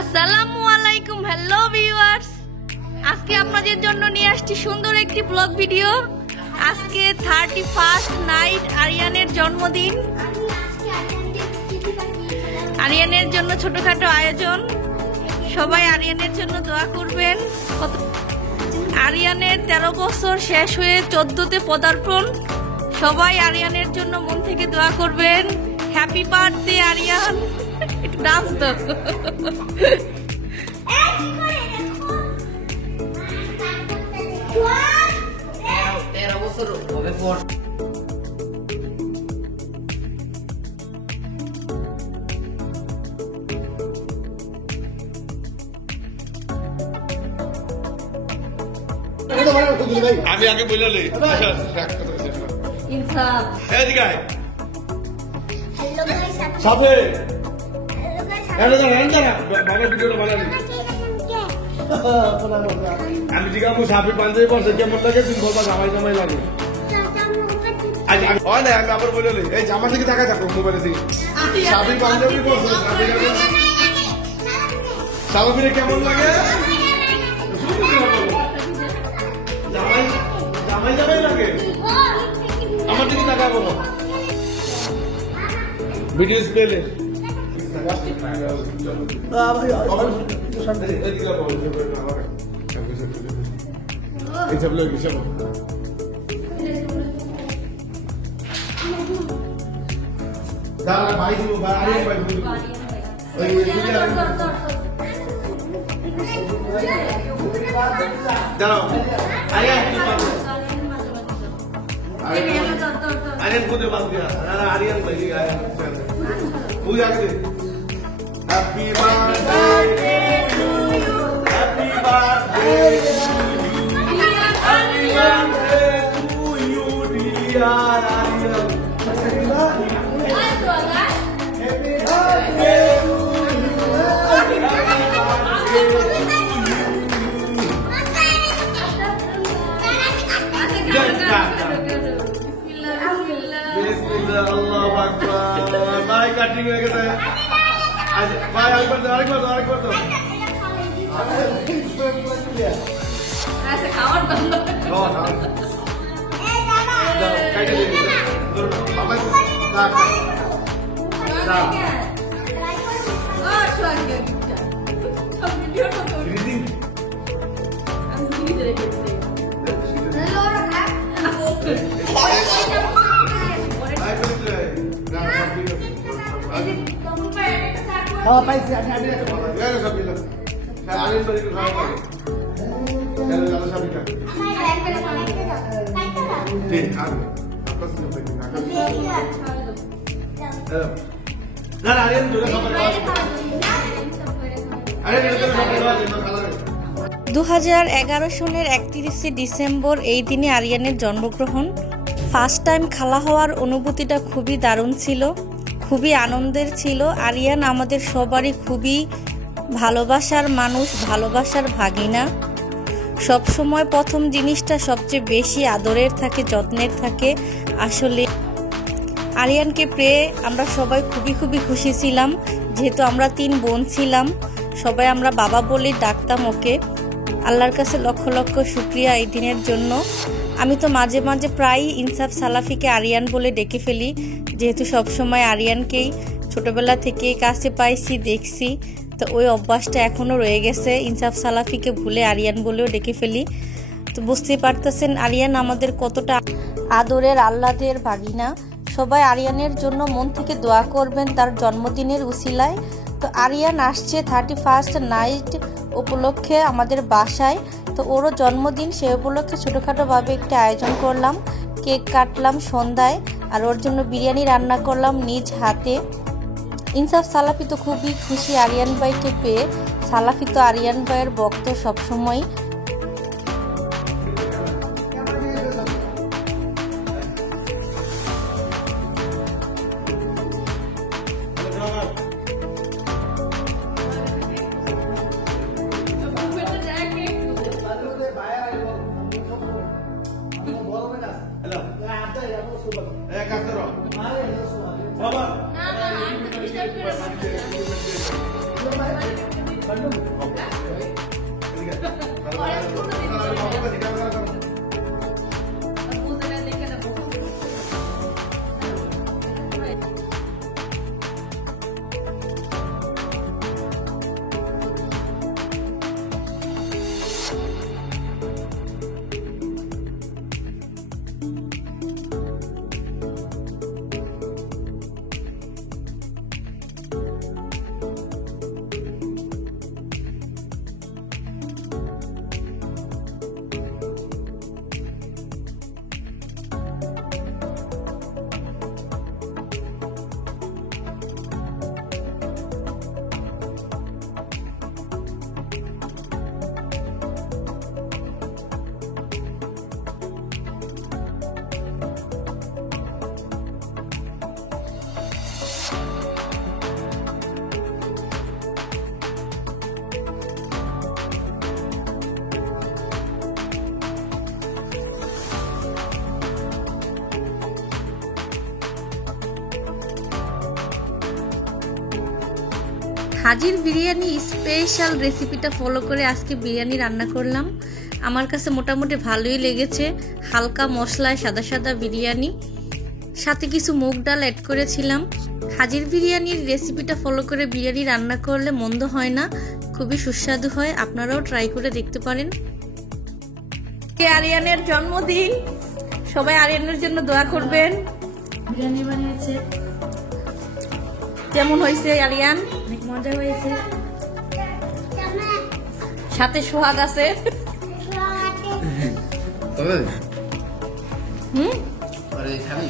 আসসালামু আলাইকুম, hello viewers. আজকে আপনাদের জন্য নিয়ে আসছি সুন্দর একটি ব্লগ ভিডিও। আজকে 31st নাইট আরিয়ানের জন্মদিন। আরিয়ানের জন্য ছোটখাটো আয়োজন, সবাই আরিয়ানের জন্য দোয়া করবেন। আরিয়ানের 13 বছর শেষ হয়ে 14তে পদার্পণ। সবাই আরিয়ানের জন্য মন থেকে দোয়া করবেন। Happy birthday Aryan. একটু ডান্স তো। আমি আগে বললে ইনসাফ এদিকে আয় হ্যালো গাইস, সাথে বাবার ভিডিওটা বানালি আমি জিজ্ঞাসা সাপে পাঞ্জাবি পরছে কেমন লাগে তুমি বলবা জামাই জামাই লাগে আজ হয় না আমি আবার বললে এই জামা থেকে তাকায় থাকো মোবাইলে থেকে সাপে পাঞ্জাবি পরছে সাপে কেমন লাগে জামাই জামাই জামাই লাগে আমার দিকে তাকাবো না ভিডিওস পেলে आर्यन को दे बात किया आर्यन भाई आर्यन पूजा के happy birthday to you happy birthday happy birthday to you dear Aryan happy birthday to Allah अकबर भाई काटिंग হয়ে গেছে আজ ভাই আরেকবার দাও আচ্ছা খাওয়ার বন্ধ কাটে দিই বাবা দাও ও স্বর্গ সব ভিডিও তো রিডিং আমি ভিডিও রেখেছি। হ্যালো हाँ पाइसे यार सब मिला आर्यन बड़ी को खाना पाए यार ज्यादा सब मिला ठीक आप आपस में बैठ ना कर आर्यन जो सब करवा आर्यन ये सब करवा दे मैं खाना 2011 সনের 31 ডিসেম্বর এই দিনে আরিয়ানের জন্মগ্রহণ। ফার্স্ট টাইম খালা হওয়ার অনুভূতিটা খুবই দারুণ ছিল, খুবই আনন্দের ছিল। আরিয়ান আমাদের সবারই খুবই ভালোবাসার মানুষ, ভালোবাসার ভাগিনা। সবসময় প্রথম জিনিসটা সবচেয়ে বেশি আদরের থাকে, যত্নের থাকে। আসলে আরিয়ানকে পেয়ে আমরা সবাই খুবই খুশি ছিলাম, যেহেতু আমরা 3 বোন ছিলাম। সবাই আমরা বাবা বলেই ডাকতাম ওকে। আল্লাহর কাছে লক্ষ লক্ষ শুকরিয়া এই দিনের জন্য। আমি তো মাঝে মাঝে প্রায়ই ইনসাফ সালাফিকে আরিয়ান বলে ডেকে ফেলি, যেহেতু সবসময় আরিয়ানকেই ছোটবেলা থেকেই কাছে পাইছি, দেখছি। তো ওই অভ্যাসটা এখনও রয়ে গেছে, ইনসাফ সালাফিকে ভুলে আরিয়ান বলেও ডেকে ফেলি। তো বুঝতেই পারতেছেন আরিয়ান আমাদের কতটা আদরের আহ্লাদের ভাগিনা। সবাই আরিয়ানের জন্য মন থেকে দোয়া করবেন তার জন্মদিনের উসিলায়। তো আরিয়ান আসছে 31st নাইট উপলক্ষে আমাদের বাসায়। তো ওরও জন্মদিন, সে উপলক্ষে ছোটোখাটোভাবে একটি আয়োজন করলাম, কেক কাটলাম সন্ধ্যায়, আর ওর জন্য বিরিয়ানি রান্না করলাম নিজ হাতে। ইনসাফ সালাফি তো খুবই খুশি আরিয়ান ভাইকে পেয়ে। সালাফি তো আরিয়ান ভাইয়ের ভক্ত সবসময়। বাবা হাজির বিরিয়ানি স্পেশাল রেসিপিটা ফলো করে আজকে বিরিয়ানি রান্না করলাম। আমার কাছে মোটামুটি ভালোই লেগেছে। হালকা মশলায় সাদা সাদা বিরিয়ানি, সাথে কিছু মুগ ডাল অ্যাড করেছিলাম। হাজির বিরিয়ানির রেসিপিটা ফলো করে বিরিয়ানি রান্না করলে মন্দ হয় না, খুবই সুস্বাদু হয়। আপনারাও ট্রাই করে দেখতে পারেন। আরিয়ানের জন্মদিন, সবাই আরিয়ানের জন্য দোয়া করবেন। বিরিয়ানি বানিয়েছে, কেমন হয়েছে আরিয়ান? অনেক মজা হয়েছে, সাথে সোহাগ আছে। আরে খাবি?